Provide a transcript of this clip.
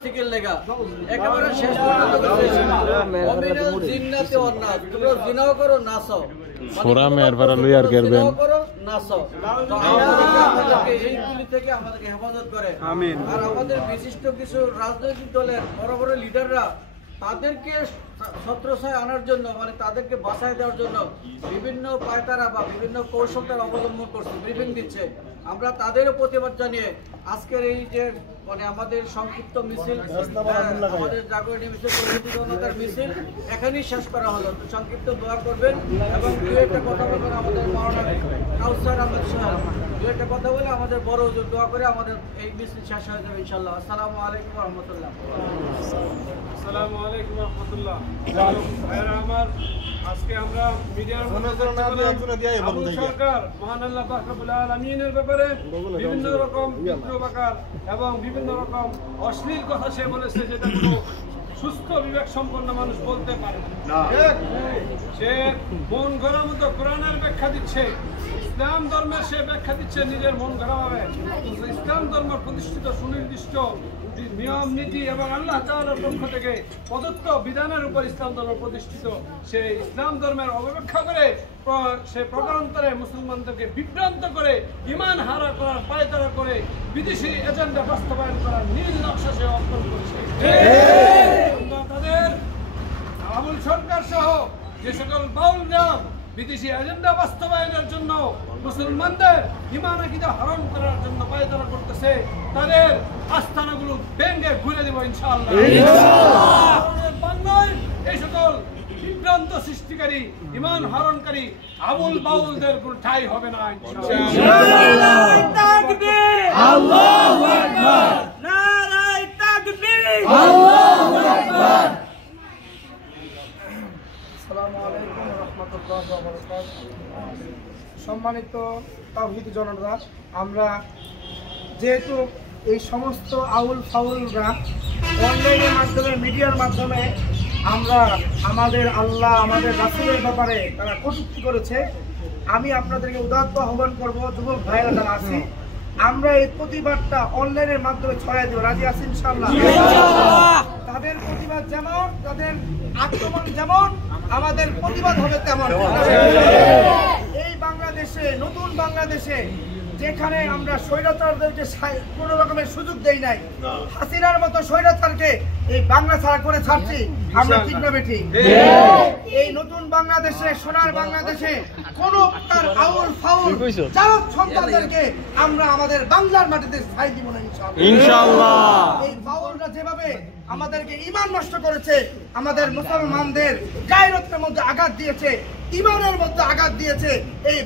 একেবারে শেষ জিন্নাতে অন্নাস তোমরা জিনাও করো নাসও ফোরামের পরে লইয়ার করবেন করো নাসও তো আমাদেরকে এইগুলি থেকে আমাদেরকে হেফাজত করে আমিন। আর আমাদের বিশিষ্ট কিছু রাজনৈতিক দলের বড় বড় লিডাররা তাদেরকে ছত্রছায় আনার জন্য মানে তাদেরকে বাঁচায় দেওয়ার জন্য বিভিন্ন পায়তারা বা বিভিন্ন কৌশল তারা অবলম্বন করছে, ব্রিফিং দিচ্ছে। আমরা তাদেরও প্রতিবাদ জানিয়ে আজকের এই যে মানে আমাদের সংক্ষিপ্ত মিছিল, আমাদের জাগরণী মিছিল, জনতার মিছিল এখানেই শেষ করা হলো। তো সংক্ষিপ্ত দোয়া করবেন এবং দু একটা কথা বলবেন আমাদের মাওলানা কাউসার আহমেদ সাহেব, দু একটা কথা বলে আমাদের বড় হুজুর দোয়া করে আমাদের এই মিছিল শেষ হয়ে যাবে ইনশাআল্লাহ। আসসালামু আলাইকুম ওয়া রাহমাতুল্লাহ। আসসালামু আলাইকুম ওয়া রাহমাতুল্লাহ। আমার আজকে আমরা মিডিয়ার আবুল সরকার মহান আল্লাহ পাক রব্বুল আলামিনের ব্যাপারে বিভিন্ন রকম বিদ্রোহবাকার এবং বিভিন্ন রকম অশ্লীল কথা সে বলেছে, যেটা কোনো সুস্থ বিবেক সম্পন্ন মানুষ বলতে পারে না। সে মন গড়া মতো কোরআনের ব্যাখ্যা দিচ্ছে, ইসলাম ধর্মের সে ব্যাখ্যা দিচ্ছে নিজের মন গড়া ভাবে। ইসলাম ধর্ম প্রতিষ্ঠিত সুনির্দিষ্ট নিয়ম নীতি এবং আল্লাহ তাআলার পক্ষ থেকে প্রদত্ত বিধানের উপর ইসলাম ধর্ম প্রতিষ্ঠিত। সে ইসলাম ধর্মের অবব্যাখ্যা করে সে প্রকারান্তরে মুসলমানদেরকে বিভ্রান্ত করে ঈমান হারা করার পায়তারা করে বিদেশি এজেন্ডা বাস্তবায়ন করার নীল নকশা সে অর্পণ করেছে। তাদের আবুল সরকার সহ যে সকল বাউলরা বিদেশি এজেন্ডা বাস্তবায়নের জন্য মুসলমানদের ঈমান আকীদা হারাম করার জন্য পায়তারা করতেছে, তাদের আস্তানাগুলো ভেঙে ঘুরে দেব ইনশাআল্লাহ। বাংলায় এই সকল বিভ্রান্ত সৃষ্টিকারী ঈমান হরণকারী আবুল বাউলদের কোনো ঠাঁই হবে না ইনশাআল্লাহ। তাকবীর, আল্লাহু আকবার, নারায়ে তাকবীর, আল্লাহু আকবার। আসসালামু আলাইকুম ওয়া রাহমাতুল্লাহি ওয়া বারাকাতুহু। সম্মানিত তাওহীদি জনতা, আমরা যেহেতু এই সমস্ত আউল ফাউলরা অনলাইনের মাধ্যমে মিডিয়ার মাধ্যমে আমরা আমাদের আল্লাহ আমাদের রাসূলের ব্যাপারে তারা কটূক্তি করেছে, আমি আপনাদেরকে উদাত্ত আহ্বান করব, যুবক ভাইরা যারা আছি আমরা এই প্রতিবাদটা অনলাইনের মাধ্যমে ছড়াই দেব। রাজি আছি ইনশাআল্লাহ? তাদের প্রতিবাদ যেমন, তাদের আক্রমণ যেমন, আমাদের প্রতিবাদ হবে তেমন। এই বাংলাদেশে, নতুন বাংলাদেশে যেখানে আমরা স্বৈরাচারদেরকে কোনো রকমের সুযোগ দেই নাই, হাসিনার মতো স্বৈরাচারকে এই বাংলা ছাড়া করে ছাড়ছি আমরা, ঠিক না বেঠিক? এই নতুন বাংলাদেশে, সোনার বাংলাদেশে কোন তার আউল ফাউল চালক সন্তানদেরকে আমরা আমাদের বাংলার মাটিতে স্থায়ী দিব না ইনশাআল্লাহ। এই ফাউলরা যেভাবে আমাদেরকে ঈমান নষ্ট করেছে, আমাদের মুসলমানদের গায়রতের মধ্যে আঘাত দিয়েছে, ঈমানের মধ্যে আঘাত দিয়েছে, এই